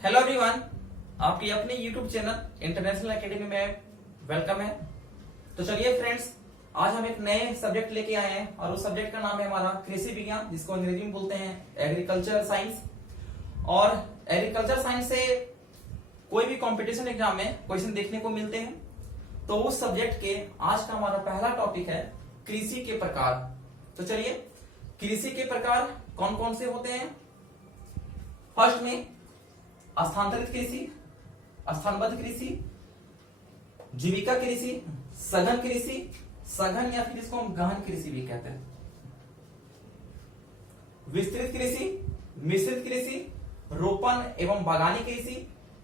Hello everyone, आपकी अपने YouTube channel international academy में वेलकम है। तो चलिए फ्रेंड्स, आज हम एक नए सब्जेक्ट लेके आए हैं और उस सब्जेक्ट का नाम है हमारा कृषि विज्ञान, जिसको अंग्रेजी में बोलते हैं एग्रीकल्चर साइंस। और एग्रीकल्चर साइंस से कोई भी कंपटीशन एग्जाम में क्वेश्चन देखने को मिलते हैं। तो उस सब्जेक्ट के आज का हमारा पहला टॉपिक है कृषि के प्रकार। तो चलिए, कृषि के प्रकार कौन कौन से होते हैं। फर्स्ट में स्थानांतरित कृषि, स्थानबद्ध कृषि, जीविका कृषि, सघन कृषि, सघन या फिर इसको हम गहन कृषि भी कहते हैं, विस्तृत कृषि, मिश्रित कृषि, रोपण एवं बागानी कृषि,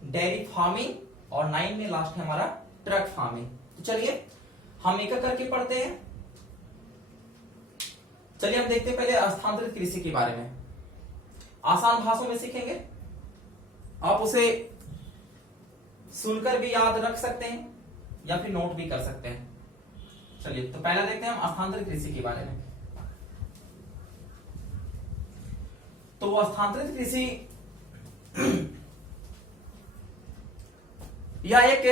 डेयरी फार्मिंग और 9 में लास्ट है हमारा ट्रक फार्मिंग। तो चलिए हम एक करके पढ़ते हैं। चलिए हम देखते हैं पहले स्थानांतरित कृषि के बारे में। आसान भाषाओं में सीखेंगे, आप उसे सुनकर भी याद रख सकते हैं या फिर नोट भी कर सकते हैं। चलिए तो पहला देखते हैं हम स्थानांतरित कृषि के बारे में। तो स्थानांतरित कृषि यह एक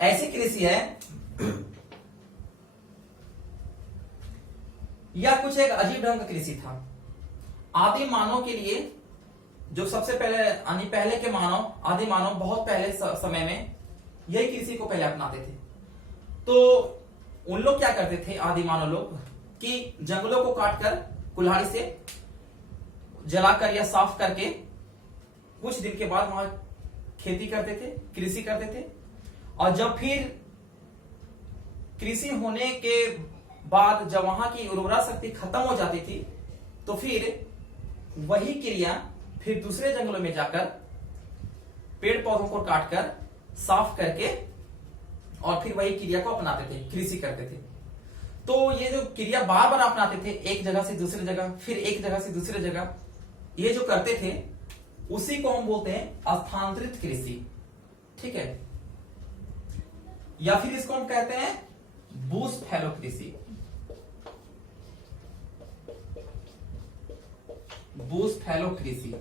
ऐसी कृषि है, यह कुछ एक अजीब ढंग का कृषि था। आदि मानव के लिए, जो सबसे पहले यानी पहले के मानव, आदि मानव बहुत पहले समय में यही कृषि को पहले अपनाते थे। तो उन लोग क्या करते थे, आदि मानव लोग, कि जंगलों को काटकर कुल्हाड़ी से जलाकर या साफ करके कुछ दिन के बाद वहां खेती करते थे, कृषि करते थे। और जब फिर कृषि होने के बाद जब वहां की उर्वरा शक्ति खत्म हो जाती थी, तो फिर वही क्रिया फिर दूसरे जंगलों में जाकर पेड़ पौधों को काटकर साफ करके और फिर वही क्रिया को अपनाते थे, कृषि करते थे। तो ये जो क्रिया बार बार अपनाते थे, एक जगह से दूसरी जगह, फिर एक जगह से दूसरी जगह, ये जो करते थे उसी को हम बोलते हैं स्थानांतरित कृषि। ठीक है, या फिर इसको हम कहते हैं बूश फैलो कृषि। बूश फैलो कृषि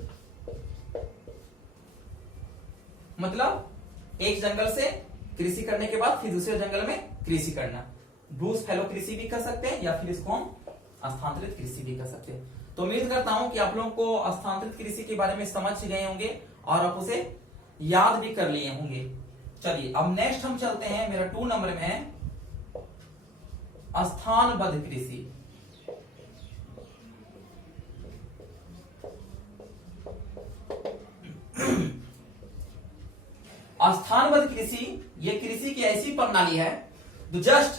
मतलब एक जंगल से कृषि करने के बाद फिर दूसरे जंगल में कृषि करना। बूश फैलो कृषि भी कर सकते हैं या फिर इसको हम स्थानांतरित कृषि भी कर सकते हैं। तो उम्मीद करता हूं कि आप लोगों को स्थानांतरित कृषि के बारे में समझ गए होंगे और आप उसे याद भी कर लिए होंगे। चलिए अब नेक्स्ट हम चलते हैं, मेरा 2 नंबर में है स्थानबद्ध कृषि। स्थानबद्ध कृषि ये कृषि की ऐसी प्रणाली है जो जस्ट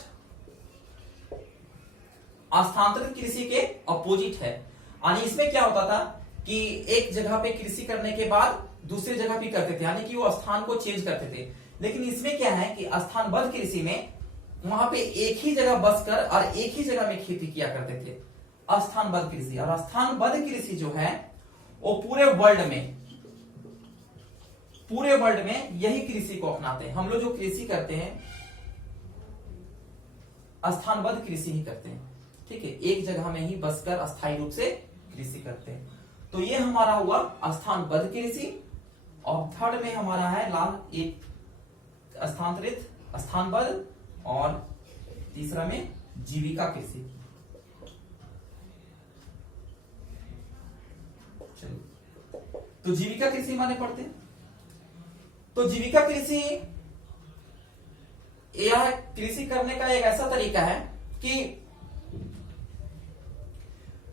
स्थानांतरित कृषि के अपोजिट है। यानी इसमें क्या होता था कि एक जगह पे कृषि करने के बाद दूसरी जगह भी करते थे, यानी कि वो स्थान को चेंज करते थे। लेकिन इसमें क्या है कि स्थानबद्ध कृषि में वहां पे एक ही जगह बसकर और एक ही जगह में खेती किया करते थे, स्थानबद्ध कृषि। और स्थानबद्ध कृषि जो है वो पूरे वर्ल्ड में यही कृषि को अपनाते हैं। हम लोग जो कृषि करते हैं स्थानबद्ध कृषि ही करते हैं। ठीक है, एक जगह में ही बसकर अस्थायी रूप से कृषि करते हैं। तो ये हमारा हुआ स्थानबद्ध कृषि। और थर्ड में हमारा है लाल एक स्थानांतरित, स्थानबद्ध, और तीसरा में जीविका कृषि। तो जीविका कृषि माने पढ़ते हैं। तो जीविका कृषि यह कृषि करने का एक ऐसा तरीका है कि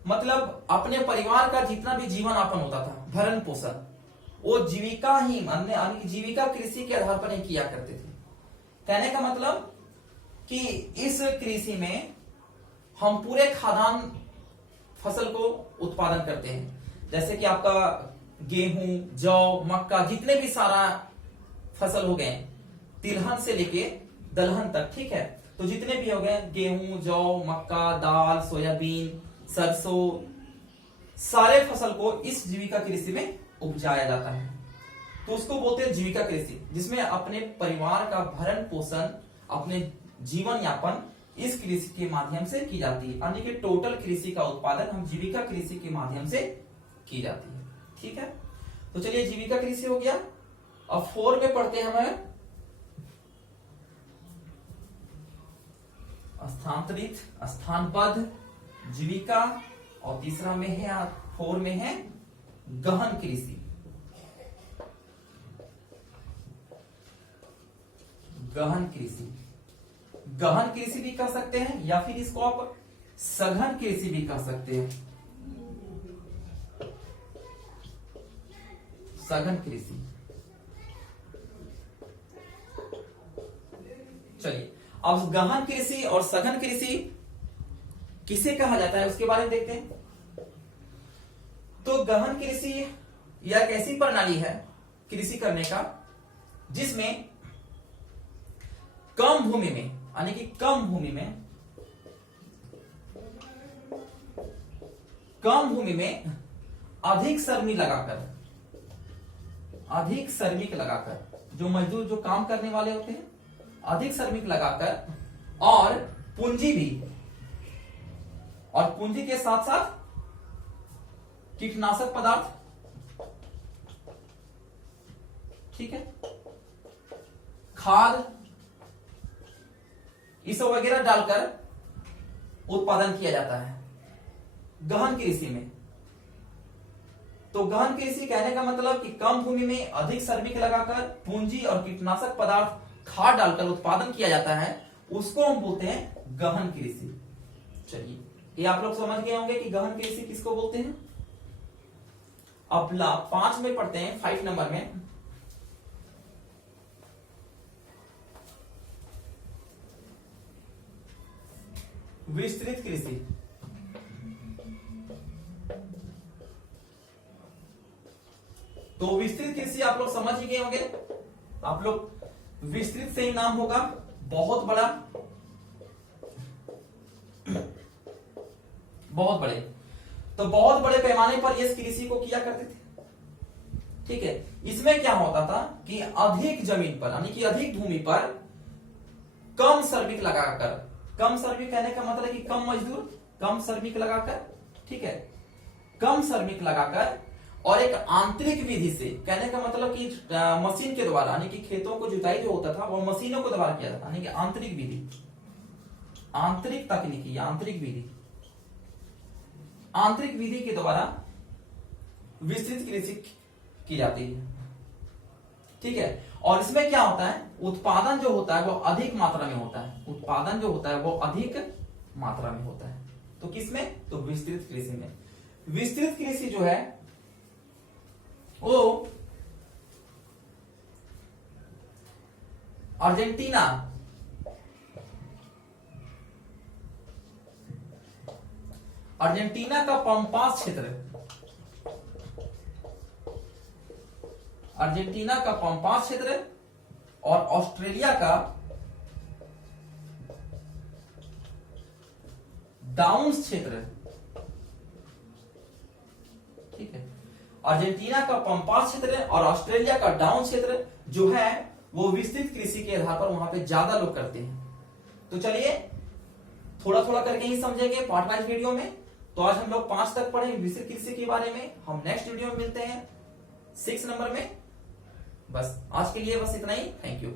मतलब अपने परिवार का जितना भी जीवन यापन होता था, भरण पोषण, वो जीविका ही जीविका कृषि के आधार पर ही किया करते थे। कहने का मतलब कि इस कृषि में हम पूरे खाद्यान्न फसल को उत्पादन करते हैं। जैसे कि आपका गेहूं, जौ, मक्का, जितने भी सारा फसल हो गए, तिलहन से लेके दलहन तक। ठीक है, तो जितने भी हो गए, गेहूं, जौ, मक्का, दाल, सोयाबीन, सरसों, सारे फसल को इस जीविका कृषि में उपजाया जाता है। तो उसको बोलते हैं जीविका कृषि, जिसमें अपने परिवार का भरण पोषण, अपने जीवन यापन इस कृषि के माध्यम से की जाती है। यानी कि टोटल कृषि का उत्पादन हम जीविका कृषि के माध्यम से की जाती है। ठीक है, तो चलिए जीविका कृषि हो गया। अब 4 में पढ़ते हैं हमें स्थानांतरित, स्थानबद्ध, जीविका, और तीसरा में है 4 में है गहन कृषि। गहन कृषि, गहन कृषि भी कह सकते हैं या फिर इसको आप सघन कृषि भी कह सकते हैं। सघन कृषि। चलिए अब गहन कृषि और सघन कृषि किसे कहा जाता है उसके बारे में देखते हैं। तो गहन कृषि यह एक ऐसी प्रणाली है कृषि करने का जिसमें कम भूमि में, यानी कि कम भूमि में अधिक श्रमिक लगाकर जो मजदूर जो काम करने वाले होते हैं, अधिक श्रमिक लगाकर, और पूंजी भी, और पूंजी के साथ साथ कीटनाशक पदार्थ, ठीक है, खाद, ये सब वगैरह डालकर उत्पादन किया जाता है गहन कृषि में। तो गहन कृषि कहने का मतलब कि कम भूमि में अधिक श्रमिक लगाकर पूंजी और कीटनाशक पदार्थ, खाद डालकर उत्पादन किया जाता है, उसको हम बोलते हैं गहन कृषि। चलिए ये आप लोग समझ गए होंगे कि गहन कृषि किसको बोलते हैं। अब 5 में पढ़ते हैं, 5 नंबर में विस्तृत कृषि। तो विस्तृत कृषि आप लोग समझ ही गए होंगे। आप लोग विस्तृत से ही नाम होगा, बहुत बड़ा, बहुत बड़े। तो बहुत बड़े पैमाने पर इस कृषि को किया करते थे, ठीक है। इसमें क्या होता था कि अधिक जमीन पर, यानी कि अधिक भूमि पर कम श्रमिक लगाकर, कम श्रमिक कहने का मतलब कि कम मजदूर, कम श्रमिक लगाकर, ठीक है, कम श्रमिक लगाकर, और एक आंतरिक विधि से, कहने का मतलब कि मशीन के द्वारा, यानी कि खेतों को जुताई जो होता था वो मशीनों के द्वारा किया जाता, यानी कि आंतरिक विधि, आंतरिक तकनीकी, आंतरिक विधि, आंतरिक विधि के द्वारा विस्तृत कृषि की जाती है, ठीक है। और इसमें क्या होता है, उत्पादन जो होता है वो अधिक मात्रा में होता है, उत्पादन जो होता है वो अधिक मात्रा में होता है। तो किसमें, तो विस्तृत कृषि में। विस्तृत कृषि जो है वो अर्जेंटीना, अर्जेंटीना का पंपास क्षेत्र, अर्जेंटीना का पंपास क्षेत्र और ऑस्ट्रेलिया का डाउन्स क्षेत्र, ठीक है। अर्जेंटीना का पंपास क्षेत्र और ऑस्ट्रेलिया का डाउन क्षेत्र जो है वो विस्तृत कृषि के आधार पर वहां पे ज्यादा लोग करते हैं। तो चलिए थोड़ा थोड़ा करके ही समझेंगे पार्ट वाइज वीडियो में। तो आज हम लोग 5 तक पढ़े विस्तृत कृषि के बारे में। हम नेक्स्ट वीडियो में मिलते हैं 6 नंबर में। बस आज के लिए बस इतना ही। Thank you.